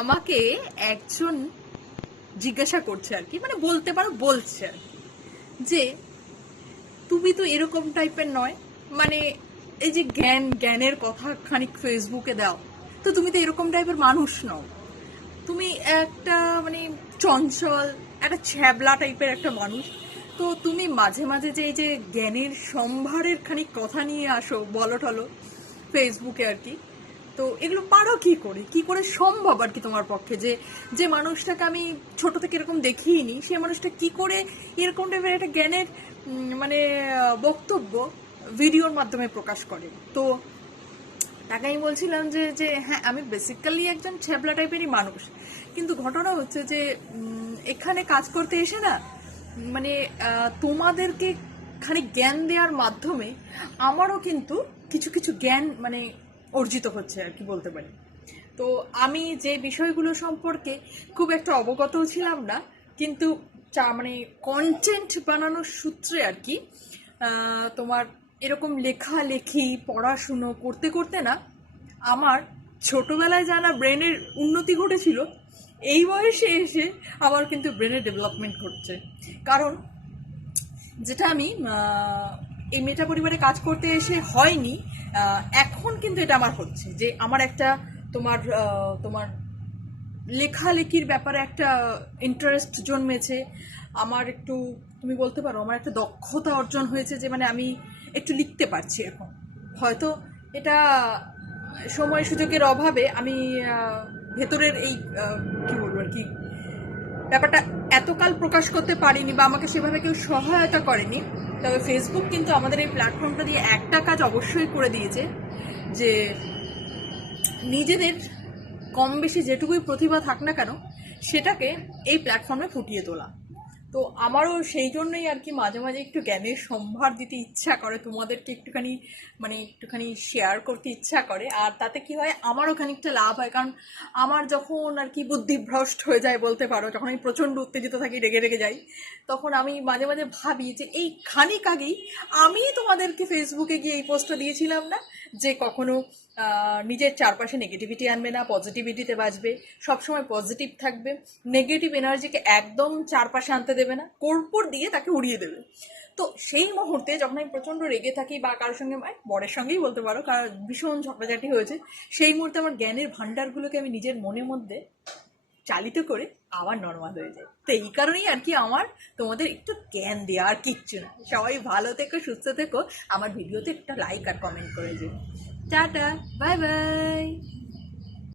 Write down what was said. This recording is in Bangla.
আমাকে একজন জিজ্ঞাসা করছে আর কি, মানে বলতে পারো বলছে আর কি, যে তুমি তো এরকম টাইপের নয়, মানে এই যে জ্ঞানের কথা খানিক ফেসবুকে দাও, তো তুমি তো এরকম টাইপের মানুষ নও। তুমি একটা মানে চঞ্চল, একটা ছ্যাবলা টাইপের একটা মানুষ। তো তুমি মাঝে মাঝে যে এই যে জ্ঞানের সম্ভারের খানিক কথা নিয়ে আসো বলো টলো ফেসবুকে আর কি, তো এগুলো পারো কি করে সম্ভব আর কি তোমার পক্ষে? যে যে মানুষটাকে আমি ছোট থেকে এরকম দেখিনি, সে মানুষটা কি করে এরকম টাইপের একটা জ্ঞানের মানে বক্তব্য ভিডিওর মাধ্যমে প্রকাশ করে? তো তাকে আমি বলছিলাম যে যে হ্যাঁ, আমি বেসিক্যালি একজন ছ্যাবলা টাইপেরই মানুষ, কিন্তু ঘটনা হচ্ছে যে এখানে কাজ করতে এসে না, মানে তোমাদেরকে খানিক জ্ঞান দেওয়ার মাধ্যমে আমারও কিন্তু কিছু কিছু জ্ঞান মানে অর্জিত হচ্ছে আর কি বলতে পারি। তো আমি যে বিষয়গুলো সম্পর্কে খুব একটা অবগতও ছিলাম না, কিন্তু মানে কন্টেন্ট বানানোর সূত্রে আর কি তোমার এরকম লেখালেখি পড়াশুনো করতে করতে না, আমার ছোটবেলায় জানা ব্রেনের উন্নতি ঘটেছিল, এই বয়সে এসে আমার কিন্তু ব্রেনের ডেভেলপমেন্ট ঘটছে। কারণ যেটা আমি এই মেটা পরিবারে কাজ করতে এসে হয়নি, এখন কিন্তু এটা আমার হচ্ছে, যে আমার একটা তোমার তোমার লেখালেখির ব্যাপারে একটা ইন্টারেস্ট জন্মেছে। আমার একটু, তুমি বলতে পারো আমার একটা দক্ষতা অর্জন হয়েছে, যে মানে আমি একটু লিখতে পারছি এখন। হয়তো এটা সময় সুযোগের অভাবে আমি ভেতরের এই কি বলবো আর কি ব্যাপারটা এতকাল প্রকাশ করতে পারিনি, বা আমাকে সেভাবে কেউ সহায়তা করেনি। তবে ফেসবুক কিন্তু আমাদের এই প্ল্যাটফর্মটা দিয়ে একটা কাজ অবশ্যই করে দিয়েছে, যে নিজেদের কম বেশি যেটুকুই প্রতিভা থাক না কেন, সেটাকে এই প্ল্যাটফর্মে ফুটিয়ে তোলা। তো আমারও সেই জন্যই আর কি মাঝে মাঝে একটু জ্ঞানের সম্ভার দিতে ইচ্ছা করে, তোমাদেরকে একটুখানি মানে একটুখানি শেয়ার করতে ইচ্ছা করে। আর তাতে কি হয়, আমারও খানিকটা লাভ হয়। কারণ আমার যখন আর কি বুদ্ধিভ্রষ্ট হয়ে যায় বলতে পারো, যখন আমি প্রচণ্ড উত্তেজিত থাকি, রেগে রেগে যাই, তখন আমি মাঝে মাঝে ভাবি যে এই খানিক আগেই আমি তোমাদেরকে ফেসবুকে গিয়ে এই পোস্টটা দিয়েছিলাম না, যে কখনো নিজের চারপাশে নেগেটিভিটি আনবে না, পজিটিভিটিতে বাঁচবে, সবসময় পজিটিভ থাকবে, নেগেটিভ এনার্জিকে একদম চারপাশে আনতে দেবে না, কর্পূর দিয়ে তাকে উড়িয়ে দেবে। তো সেই মুহূর্তে যখন আমি প্রচণ্ড রেগে থাকি, বা কারোর সঙ্গে বরের সঙ্গেই বলতে পারো, কারণ ভীষণ ঝগড়াঝাটি হয়েছে, সেই মুহূর্তে আমার জ্ঞানের ভাণ্ডারগুলোকে আমি নিজের মনের মধ্যে চালিত করে আবার নর্মাল হয়ে যায়। তো এই কারণেই আর কি আমার তোমাদের একটু জ্ঞান দেওয়া, আর কিচ্ছু না। সবাই ভালো থেকো, সুস্থ থেকো, আমার ভিডিওতে একটা লাইক আর কমেন্ট করে দিও। Tata, bye bye.